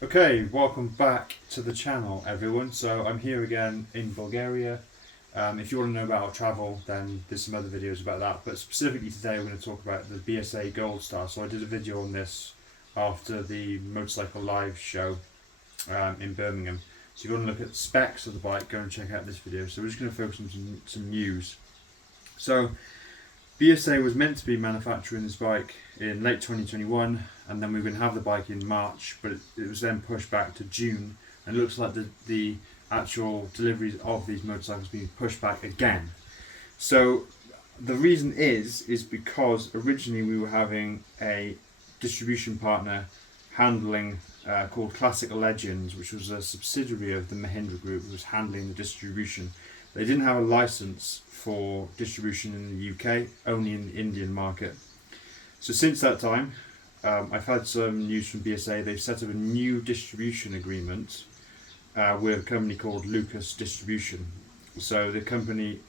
Okay, welcome back to the channel, everyone. So I'm here again in Bulgaria. If you want to know about our travel, then there's some other videos about that. But specifically today, we're going to talk about the BSA Goldstar. So I did a video on this after the Motorcycle Live show in Birmingham. So if you want to look at the specs of the bike, go and check out this video. So we're just going to focus on some news. So BSA was meant to be manufacturing this bike in late 2021, and then we were going to have the bike in March, but it was then pushed back to June, and it looks like the actual deliveries of these motorcycles being pushed back again. So the reason is because originally we were having a distribution partner handling called Classic Legends, which was a subsidiary of the Mahindra Group, who was handling the distribution. They didn't have a license for distribution in the UK, only in the Indian market. So since that time, I've had some news from BSA. They've set up a new distribution agreement with a company called Lukas Distribution. So the company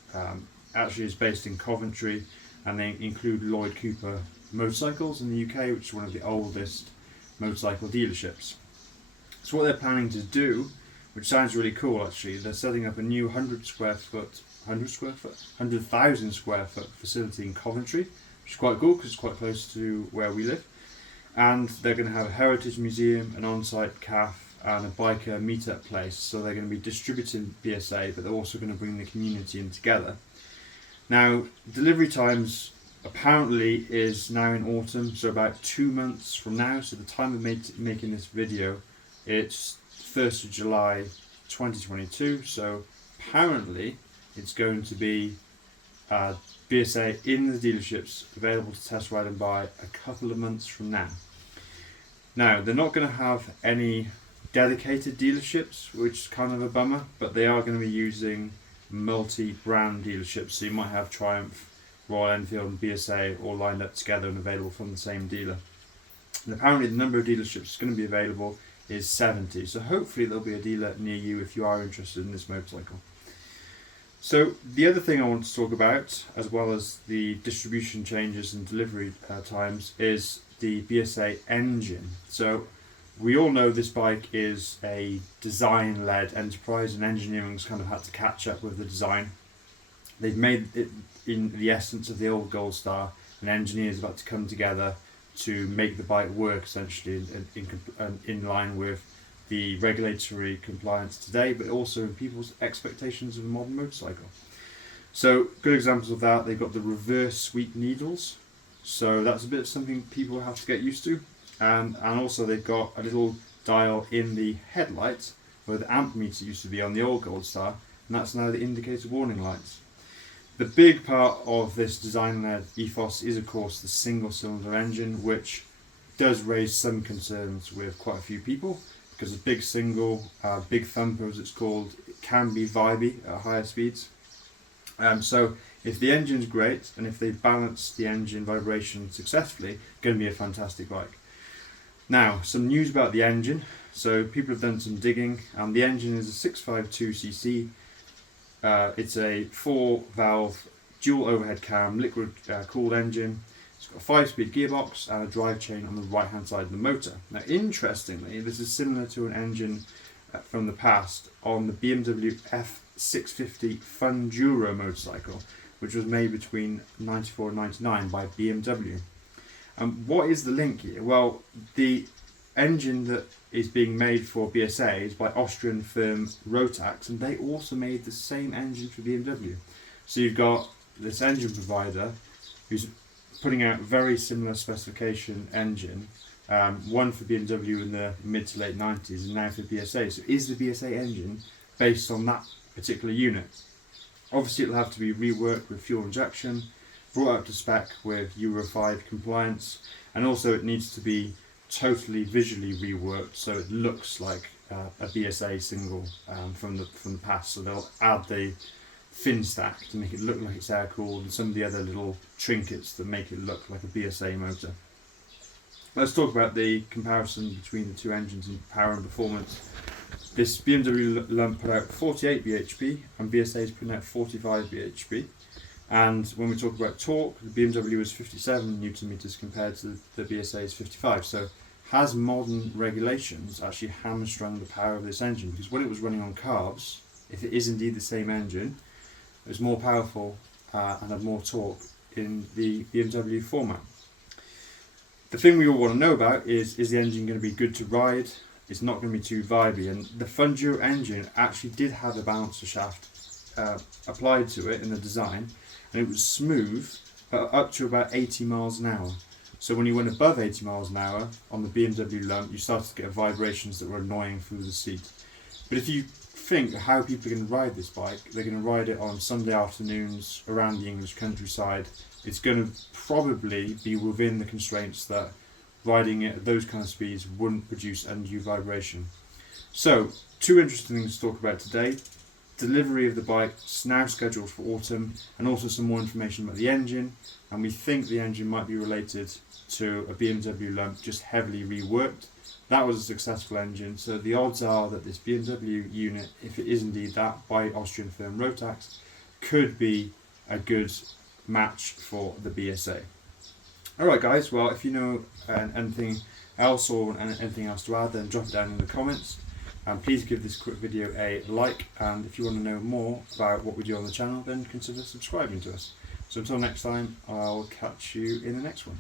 actually is based in Coventry, and they include Lloyd Cooper Motorcycles in the UK, which is one of the oldest motorcycle dealerships. So what they're planning to do, which sounds really cool actually, they're setting up a new 100,000 square foot facility in Coventry, which is quite cool because it's quite close to where we live. And they're going to have a heritage museum, an on-site cafe, and a biker meetup place. So they're going to be distributing BSA, but they're also going to bring the community in together. Now, delivery times apparently is now in autumn, so about 2 months from now. So the time of making this video, it's 1st of July 2022. So apparently it's going to be BSA in the dealerships, available to test ride and buy a couple of months from now. Now, they're not going to have any dedicated dealerships, which is kind of a bummer, but they are going to be using multi-brand dealerships. So you might have Triumph, Royal Enfield and BSA all lined up together and available from the same dealer. And apparently the number of dealerships that's going to be available is 70. So hopefully there'll be a dealer near you if you are interested in this motorcycle. So the other thing I want to talk about, as well as the distribution changes and delivery times, is the BSA engine. So we all know this bike is a design-led enterprise, and engineering's kind of had to catch up with the design. They've made it in the essence of the old Goldstar, and engineers have had to come together to make the bike work essentially in line with the regulatory compliance today, but also in people's expectations of a modern motorcycle. So good examples of that, they've got the reverse sweep needles, so that's a bit of something people have to get used to, and also they've got a little dial in the headlight where the amp meter used to be on the old Goldstar, and that's now the indicator warning lights. The big part of this design-led ethos is of course the single-cylinder engine, which does raise some concerns with quite a few people, because a big single, big thumper as it's called, it can be vibey at higher speeds. So if the engine's great, and if they balance the engine vibration successfully, it's going to be a fantastic bike. Now, some news about the engine. So people have done some digging, and the engine is a 652cc. It's a 4-valve dual overhead cam liquid cooled engine. It's got a 5-speed gearbox and a drive chain on the right hand side of the motor. Now interestingly, this is similar to an engine from the past on the BMW F650 Funduro motorcycle, which was made between 94 and 99 by BMW. And what is the link here? Well, the engine that is being made for BSA is by Austrian firm Rotax, and they also made the same engine for BMW. So you've got this engine provider who's putting out very similar specification engine, one for BMW in the mid to late 90s and now for BSA. So is the BSA engine based on that particular unit? Obviously it'll have to be reworked with fuel injection, brought up to spec with Euro 5 compliance, and also it needs to be totally visually reworked so it looks like a BSA single from the past. So they'll add the fin stack to make it look like it's air cooled, and some of the other little trinkets that make it look like a BSA motor. Let's talk about the comparison between the two engines in power and performance. This BMW lump put out 48 bhp and BSA is putting out 45 bhp. And when we talk about torque, the BMW is 57 Nm compared to the BSA's 55. So has modern regulations actually hamstrung the power of this engine? Because when it was running on carbs, if it is indeed the same engine, it was more powerful and had more torque in the BMW format. The thing we all want to know about is the engine going to be good to ride? It's not going to be too vibey, and the Funduro engine actually did have a balancer shaft applied to it in the design, and it was smooth up to about 80 miles an hour. So when you went above 80 miles an hour on the BMW lump, you started to get vibrations that were annoying through the seat. But if you think how people are going to ride this bike, they're going to ride it on Sunday afternoons around the English countryside. It's going to probably be within the constraints that riding it at those kind of speeds wouldn't produce undue vibration. So, two interesting things to talk about today. Delivery of the bike is now scheduled for autumn, and also some more information about the engine. And we think the engine might be related to a BMW lump, just heavily reworked. That was a successful engine, so the odds are that this BMW unit, if it is indeed that, by Austrian firm Rotax, could be a good match for the BSA. Alright guys, well, if you know anything else or anything else to add, then drop it down in the comments. And please give this quick video a like, and if you want to know more about what we do on the channel, then consider subscribing to us. So until next time, I'll catch you in the next one.